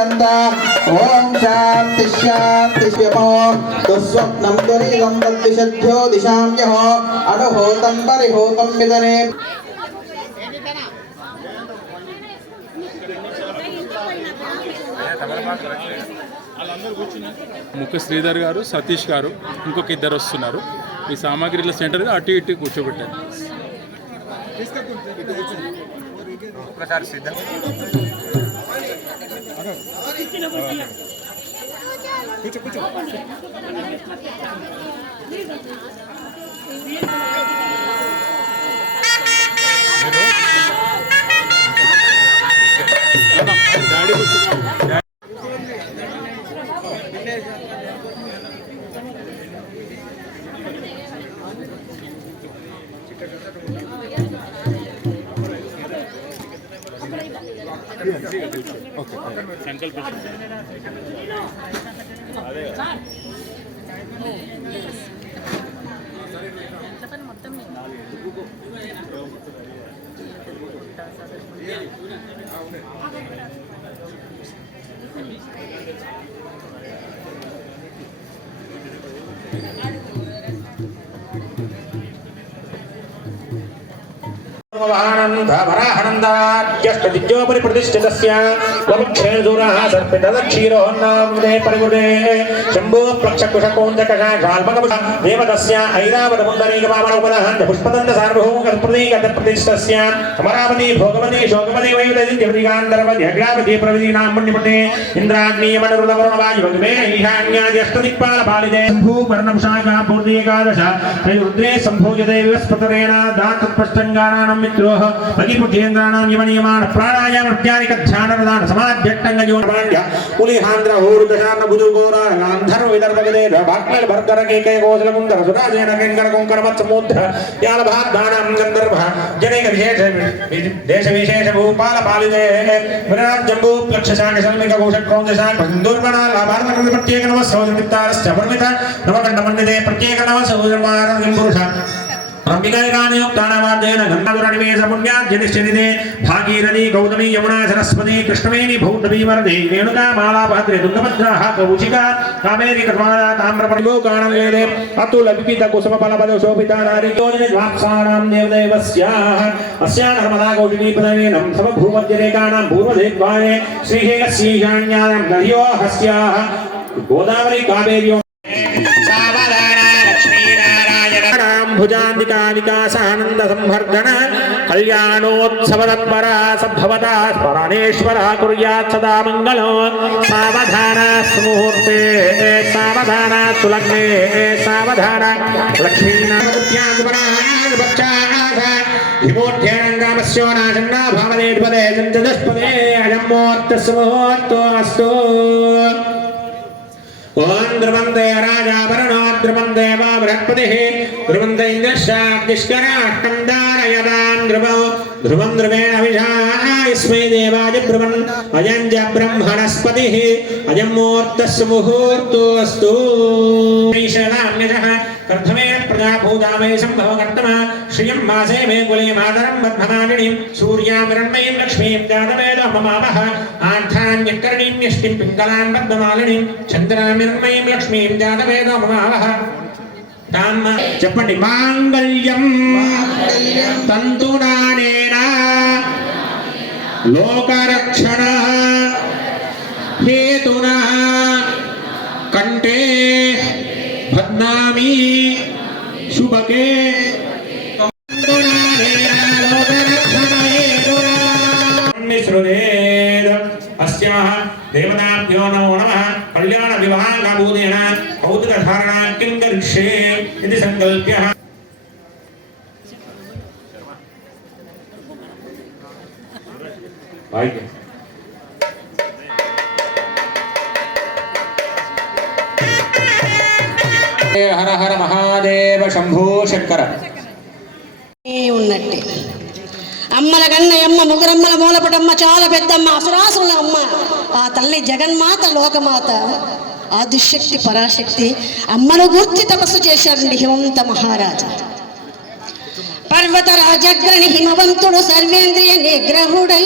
ओम शांति शांति शिवो दुस्वप्नं दुरीलं तद्विषद्यो दिशां यहो अनुहोतं परिहोतं विदने ముఖ్య శ్రీధర్ గారు సతీష్ గారు ఇంకొక ఇద్దరు వస్తున్నారు. ఈ సామాగ్రిల సెంటర్ అటు ఇటు కూర్చోబెట్టారు. సంకల్ప वराहनन्दाद्यष्टदिज्योपरि प्रतिष्ठितस्य वमुक्षेणसूरः सर्पितदक्षीरोन्नाम्ने परिवृते शम्भो प्लक्षकुशकोन्दकशाल्पकपुष देवतस्य ऐरावतमुन्दरीकपावनोपदहन्त पुष्पदन्तसार्वभौमकप्रतीकप्रतिष्ठस्य अमरावती भोगवती शोकवती वैवदयन्त्यवृगान्धरवद्यग्रावती प्रविदीनां मुण्यमुटे इन्द्राग्नीयमनुरुदवरुणवायुवग्मे ईशान्याद्यष्टदिक्पालपालिते भूपर्णपुषाका पूर्णेकादश रुद्रे सम्भोजते विवस्पतरेण दातत्पष्टङ्गानां मित्रोः बलिपुजेन्द्राणां यमनियमान् प्राणायाम ज्ञानिक ध्यानरदान समाध्यक्तङ्गयोर्माण्य कुलिहान्द्र होरुदशार्न बुजुर्गोरा गान्धर्व विदर्भगदे भाग्मेल भर्कर केके कोसलमुन्दर सुराजेन केङ्कर कोङ्करमत्समुद्ध यालभाद्दानां गन्धर्व जनेक विशेष देश विशेष भूपाल पालिते विराट जम्बू प्लक्षशाक शल्मिक कोशक्रोन्दशाक दुर्गणा लाभार्थकृत प्रत्येक नवसौजमित्तारश्च वर्मित नवकण्डमन्विते प्रत्येक नवसौजमारं पुरुष रम्यकानियोक्तानावाद्येन गन्धर्वनिवेशपुण्याद्यनिश्चिते भागीरथी गौतमी यमुना सरस्वती कृष्णवेणी भौतमी वरदे रेणुका माला भद्रे तुङ्गभद्राः कौशिका कामेरी कर्माणा ताम्रपर्णो काणवेदे अतुलपित कुसुमफलपदो शोभिता नारियोजने द्वाप्सानां देवदेवस्याः अस्याः नर्मदा कौशिकी पदवेनं समभूमध्यरेखाणां पूर्वदेद्वारे श्रीशैलस्यैशान्यां नद्यो हस्याः गोदावरी कावेर्यो भुजान्तिका विकासानंद संवर्धन कल्याणोत्सव तत्परा सद्भवता स्मरणेश्वरः कुर्यात् सदा मंगलो सावधान मुहूर्ते सावधान सुलग्ने सावधान लक्ष्मीनामस्योनाशन्ना भावनेपदे चतुष्पदे अयमूर्तस्य मुहूर्तो अस्तु ओं ध्रुवंदे राजा वरुणो ध्रुवंदे वा बृहस्पतिः ध्रुवंदे इंद्रश्चाग्निष्कराष्टंदारयदां ध्रुवो ध्रुवं ध्रुवेण विषास्मै देवाय ध्रुवन् अयं च ब्रह्मणस्पतिः अयं मुहूर्तस्य मुहूर्तोऽस्तु ईशनाम्यजः प्रथमेन प्रजाभूतामे सम्भवकर्तमा श्रियं मासे मे कुले मातरं बद्धमानिनीं सूर्यामिरण्मयीं लक्ष्मीं जातवेदो ममावः आर्थान्यकर्णीं न्यष्टिं पिङ्गलान् बद्धमालिनीं चन्द्रामिरण्मयीं लक्ष्मीं जातवेदो ममावः ताम् చెప్పండి మాంగళ్యం తంతునానేన లోకరక్షణ హేతునా కంటే భద్నామి శుభకే తంతునానేన करिष्ये इति संकल्प्य हर हर महादेव शंभो शंकर ఉన్నట్టే అమ్మల గన్నయమ్మ ముగురమ్మల మూలపటమ్మ చాలా పెద్దమ్మ అసురాసుల అమ్మ ఆ తల్లి జగన్మాత లోకమాత ఆదిశక్తి పరాశక్తి అమ్మను గుర్తి తపస్సు చేశారండి హిమంత మహారాజు. పర్వత రాజగ్రణి హిమవంతుడు సర్వేంద్రియ నిగ్రహుడై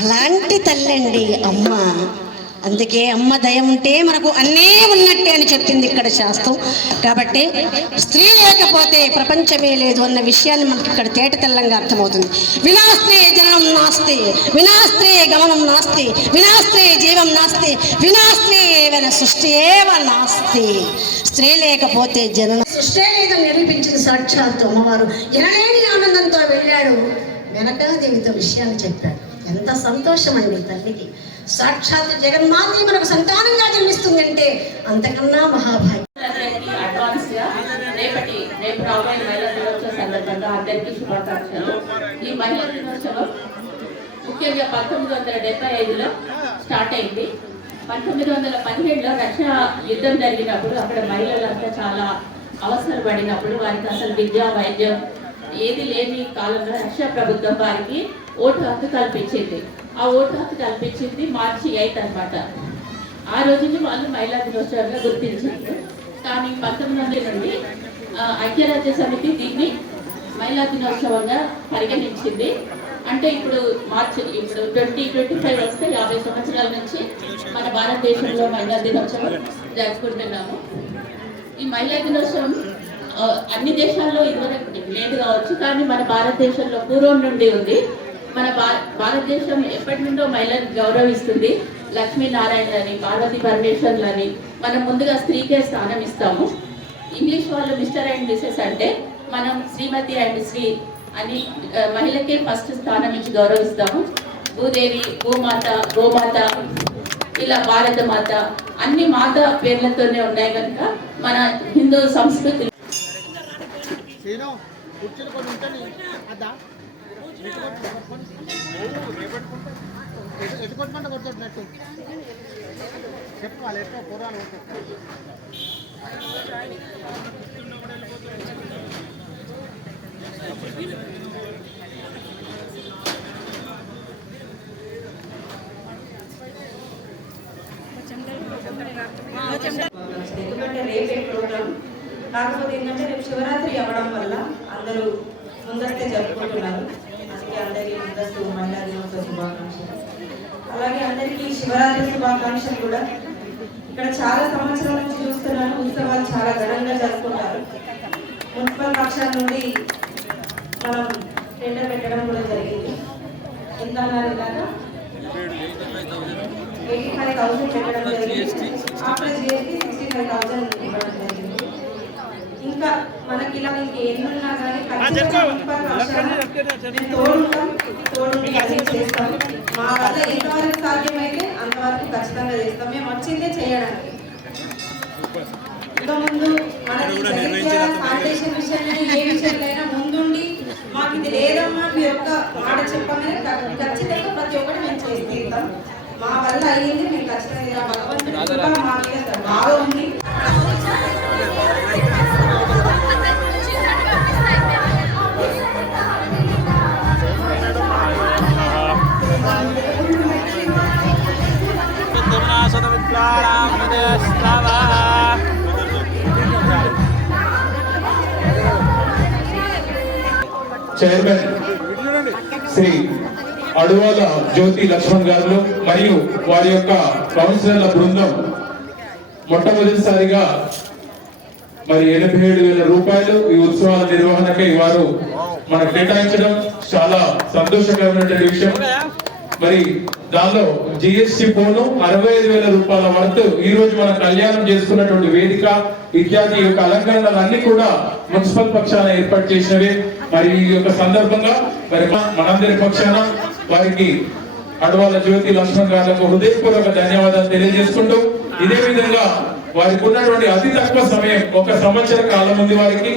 అలాంటి తల్లండి అమ్మ. అందుకే అమ్మ దయ ఉంటే మనకు అన్నీ ఉన్నట్టే అని చెప్పింది ఇక్కడ శాస్త్రం. కాబట్టి స్త్రీ లేకపోతే ప్రపంచమే లేదు అన్న విషయాన్ని మనకి ఇక్కడ తేటతెల్లంగా అర్థమవుతుంది. వినాస్త్రీ జనం నాస్తి, వినాస్త్రీ గమనం నాస్తి, వినాస్త్రీ జీవం నాస్తి, వినాస్త్రీ ఏవైన సృష్టి ఏవ నాస్తి. స్త్రీ లేకపోతే జనన సృష్టి లేదని నిరూపించిన సాక్షాత్తు అమ్మవారు ఎనలేని ఆనందంతో వెళ్ళాడు వెనకాదేవితో విషయాన్ని చెప్పాడు. ఎంత సంతోషం అండి తల్లికి. సాక్షాత్ జగన్మాత మనకు సంతానంగా జన్మిస్తుందంటే అంతకన్నా మహాభాగ్యం. రేపు రాబోయే మహిళా దినోత్సవం సందర్భంగా అందరికీ శుభాకాంక్షలు. ఈ మహిళా దినోత్సవం ముఖ్యంగా 1975లో స్టార్ట్ అయింది. 1917లో రష్యా యుద్ధం జరిగినప్పుడు అక్కడ మహిళలంతా చాలా అవసరం పడినప్పుడు వారికి అసలు విద్య వైద్యం ఏది లేని కాలంలో రష్యా ప్రభుత్వం వారికి ఓటు హక్కు కల్పించింది. ఆ ఓటు హక్కు కల్పించింది మార్చి 8 అన్నమాట. ఆ రోజుని వాళ్ళు మహిళా దినోత్సవంగా గుర్తించారు. కానీ 1900 నుండి ఐక్యరాజ్య సమితి దీన్ని మహిళా దినోత్సవంగా పరిగణించింది. అంటే ఇప్పుడు 2025 వస్తే 50 సంవత్సరాల నుంచి మన భారతదేశంలో మహిళా దినోత్సవం జరుపుకుంటున్నాము. ఈ మహిళా దినోత్సవం అన్ని దేశాల్లో ఇదివరకు లేదు కావచ్చు, కానీ మన భారతదేశంలో పూర్వం నుండి ఉంది. మన భారతదేశం ఎప్పటి నుండో మహిళలను గౌరవిస్తుంది. లక్ష్మీనారాయణలని, పార్వతీ పరమేశ్వర్లని మనం ముందుగా స్త్రీకే స్థానం ఇస్తాము. ఇంగ్లీష్ వాళ్ళు మిస్టర్ అండ్ మిసెస్ అంటే మనం శ్రీమతి అండ్ శ్రీ అని మహిళకే ఫస్ట్ స్థానం ఇచ్చి గౌరవిస్తాము. భూదేవి, భూమాత, గోమాత, ఇలా భారత మాత అన్ని మాత పేర్లతోనే ఉన్నాయి కనుక మన హిందూ సంస్కృతి ఎందుకంటే రేపే ప్రోగ్రామ్. కాకపోతే ఏంటంటే రేపు శివరాత్రి అవ్వడం వల్ల అందరూ ముందస్తే జరుపుకుంటున్నారు. అందుకే అందరికీ ముందస్తు మహిళా దినోత్సవ శుభాకాంక్షలు. అలాగే అందరికీ శివరాత్రి శుభాకాంక్షలు కూడా. ఇక్కడ చాలా సంవత్సరాల నుంచి చూస్తున్నాను, ఉత్సవాలు చాలా ఘనంగా జరుపుకుంటారు. మున్సిపల్ పక్షాల నుండి మనం టెండర్ పెట్టడం కూడా జరిగింది. ఎంత అన్నారు ఇలాగా 85,000 పెట్టడం జరిగింది. ఆఫ్టర్ GST 65,000 ఇవ్వడం జరిగింది. ఇంకా మనకి ఇలా మీకు ఎన్నున్నా కానీ తోడుండి అన్ని చేస్తాం. మా వల్ల ఎంతవరకు సాధ్యమైతే అంతవరకు ఖచ్చితంగా చేస్తాం. మేము వచ్చిందే చేయడానికి. ఇంకా ముందు మనకి శానిటేషన్ విషయంలో ఏ విషయంలో ముందుండి మాకు ఇది లేదమ్మా మీ యొక్క మాట చెప్పగానే ఖచ్చితంగా ప్రతి ఒక్కటి మేము చేస్తాం. మా వల్ల అయ్యింది మేము ఖచ్చితంగా భగవంతుడు మా మీద బాగా ఉంది. చైర్మన్ శ్రీ అడువాల జ్యోతి లక్ష్మణ్ గారు మరియు వారి యొక్క కౌన్సిలర్ల బృందం మొట్టమొదటిసారిగా మరి 87,000 రూపాయలు ఈ ఉత్సవాల నిర్వహణకై వారు మనకు కేటాయించడం చాలా సంతోషకరమైనటువంటి విషయం. మరి దానిలో GST పోను 65,000 రూపాయల వరకు ఈ రోజు మనం కళ్యాణం చేసుకున్నటువంటి వేదిక ఇత్యాది యొక్క అలంకరణలన్నీ కూడా మున్సిపల్ పక్షాన ఏర్పాటు చేసినవి. మరి ఈ యొక్క సందర్భంగా మరి మనందరి పక్షాన వారికి అడవాల జ్యోతి లక్ష్మణ్ గారికి హృదయపూర్వక ధన్యవాదాలు తెలియజేసుకుంటూ ఇదే విధంగా వారికి ఉన్నటువంటి అతి తక్కువ సమయం 1 సంవత్సర కాలం ఉంది వారికి.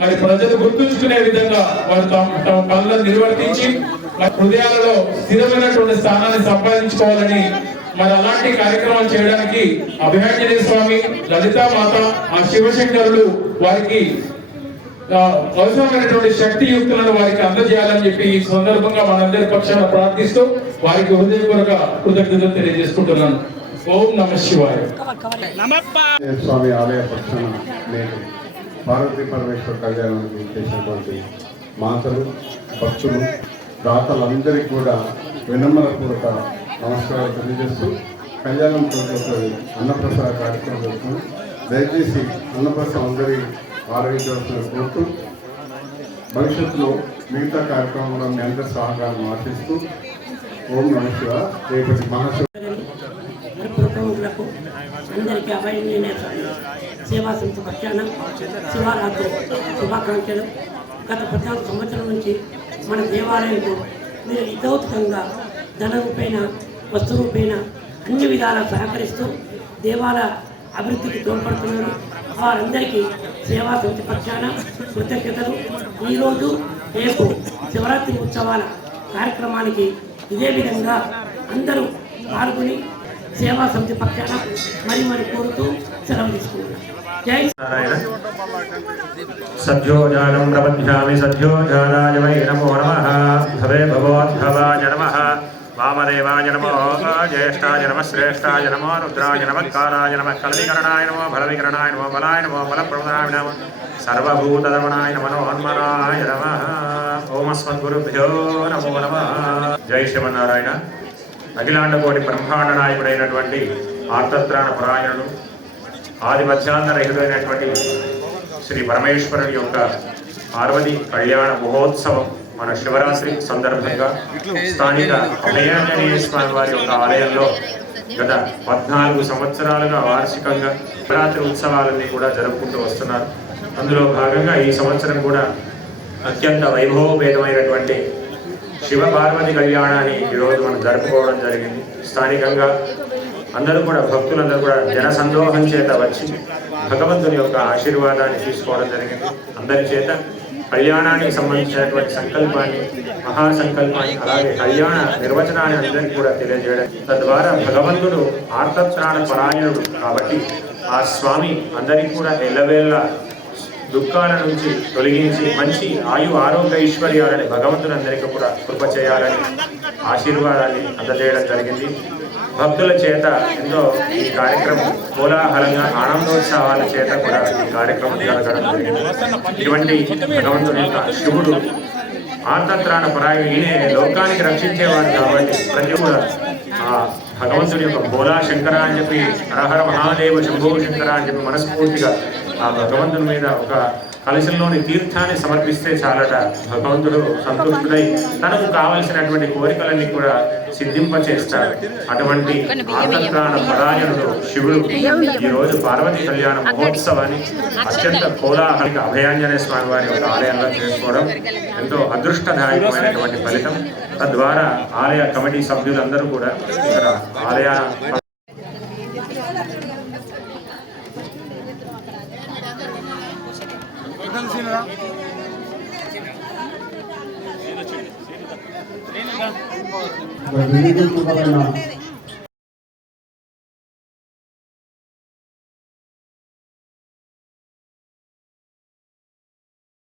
మరి ప్రజలు గుర్తుంచుకునే విధంగా వారు తమ పనులను నిర్వర్తించి హృదయాలలో స్థిరమైనటువంటి స్థానాన్ని సంపాదించుకోవాలని మరి అలాంటి కార్యక్రమాలు చేయడానికి అభయాంజనేయ స్వామి, లలితా మాత, ఆ శివశంకరులు వారికి అవసరమైనటువంటి శక్తియుక్తులను వారికి అందజేయాలని చెప్పి ఈ సందర్భంగా మనందరి పక్షాన ప్రార్థిస్తూ వారికి హృదయపూర్వక కృతజ్ఞతలు తెలియజేసుకుంటున్నాను. ఓం నమః శివాయ. స్వామి ఆలయ పక్షాన నేను పార్వతీ పరమేశ్వర కళ్యాణానికి చేసినటువంటి మాతలు, భక్తులు, దాతలందరికీ కూడా వినమ్రపూర్వక నమస్కారాలు తెలియజేస్తూ కళ్యాణం తోటి అన్నప్రసాద కార్యక్రమం జరుగుతుంది. దయచేసి అన్నప్రసాదం అందరి ఆరోగ్యవలసిన కోరుతూ భవిష్యత్తులో మిగతా కార్యక్రమంలో మీ అందరి సహకారం ఆశిస్తూ ఓం నమః శివాయ. రేపటి మహాశివ ప్రముఖులకు అందరికీ అభయాంజనేయ సేవా సంస్థ పక్షాన శివరాత్రి శుభాకాంక్షలు. గత 14 సంవత్సరాల నుంచి మన దేవాలయంకు మీరు ఇతోత్తంగా ధన రూపేణ, వస్తు రూపేణ అన్ని విధాలా సహకరిస్తూ దేవాలయ అభివృద్ధికి తోడ్పడుతున్నారు. వారందరికీ సేవా సమితి పక్షాన కృతజ్ఞతలు. ఈరోజు రేపు శివరాత్రి ఉత్సవాల కార్యక్రమానికి ఇదే విధంగా అందరూ పాల్గొని సేవా సమితి పక్షాన మరి కోరుతూ సెలవు తీసుకుంటున్నాను. జై సద్యోజానం ప్రపద్యామి సద్యోజానాయ వై నమో నమః. భవే భవోద్భవాయ నమః. వామదేవాయ నమో, జ్యేష్ఠాయ నమః, శ్రేష్ఠాయ నమో, రుద్రాయ నమః, కాలాయ నమః, కలవికరణాయ నమో, బలవికరణాయ నమో, బలాయ నమో, బలప్రదాయ నమః, సర్వభూతరమణాయ నమో హన్మనాయ నమః. ఓమస్మద్గురుభ్యో నమో నమః. జై శ్రీమన్నారాయణ. అఖిలాండ కోటి బ్రహ్మాండ నాయకుడైనటువంటి ఆర్తత్రాణ పరాయణుడు, ఆది మధ్యాంతరహితుడైనటువంటి శ్రీ పరమేశ్వరుని యొక్క పార్వతి కళ్యాణ మహోత్సవం మన శివరాత్రి సందర్భంగా స్థానిక అభయాంజనేయ స్వామి వారి యొక్క ఆలయంలో గత 14 సంవత్సరాలుగా వార్షికంగా శివరాత్రి ఉత్సవాలన్నీ కూడా జరుపుకుంటూ వస్తున్నారు. అందులో భాగంగా ఈ సంవత్సరం కూడా అత్యంత వైభవపేతమైనటువంటి శివ పార్వతి కళ్యాణాన్ని ఈరోజు మనం జరుపుకోవడం జరిగింది. స్థానికంగా అందరూ కూడా భక్తులందరూ కూడా జనసందోహం చేత వచ్చి భగవంతుని యొక్క ఆశీర్వాదాన్ని తీసుకోవడం జరిగింది. అందరి చేత కళ్యాణానికి సంబంధించినటువంటి సంకల్పాన్ని, మహాసంకల్పాన్ని, అలాగే కళ్యాణ నిర్వచనాన్ని అందరికీ కూడా తెలియజేయడం, తద్వారా భగవంతుడు ఆర్తత్రాణ పరాయణుడు కాబట్టి ఆ స్వామి అందరికీ కూడా ఎల్లవేళ దుఃఖాల నుంచి తొలగించి మంచి ఆరోగ్య ఐశ్వర్యాలని భగవంతుని అందరికీ కూడా కృప చేయాలని ఆశీర్వాదాన్ని అందజేయడం జరిగింది. భక్తుల చేత ఎంతో ఈ కార్యక్రమం కోలాహలంగా ఆనందోత్సవాల చేత కూడా ఈ కార్యక్రమం జరగడం జరిగింది. ఇటువంటి భగవంతుని యొక్క శివుడు ఆర్తత్రాణ పరాయణ, ఈయనే లోకానికి రక్షించేవాడు కాబట్టి ప్రతి కూడా ఆ భగవంతుడి యొక్క భోలా శంకర అని చెప్పి, హరహర మహాదేవ శంభో శంకర అని చెప్పి మనస్ఫూర్తిగా ఆ భగవంతుని మీద ఒక కలశంలోని తీర్థాన్ని సమర్పిస్తే చాలట భగవంతుడు సంతుష్టుడై తనకు కావలసినటువంటి కోరికలన్నీ కూడా సిద్ధింపచేస్తాడు. అటువంటి ఆర్తత్రాణ పరాయణుడు శివుడు ఈరోజు పార్వతీ కళ్యాణ మహోత్సవాన్ని అత్యంత కోలాహలిక అభయాంజనేయ స్వామి వారి యొక్క ఆలయంలో చేసుకోవడం ఎంతో అదృష్టదాయకమైనటువంటి ఫలితం. తద్వారా ఆలయ కమిటీ సభ్యులందరూ కూడా ఇక్కడ ఆలయ వివిధ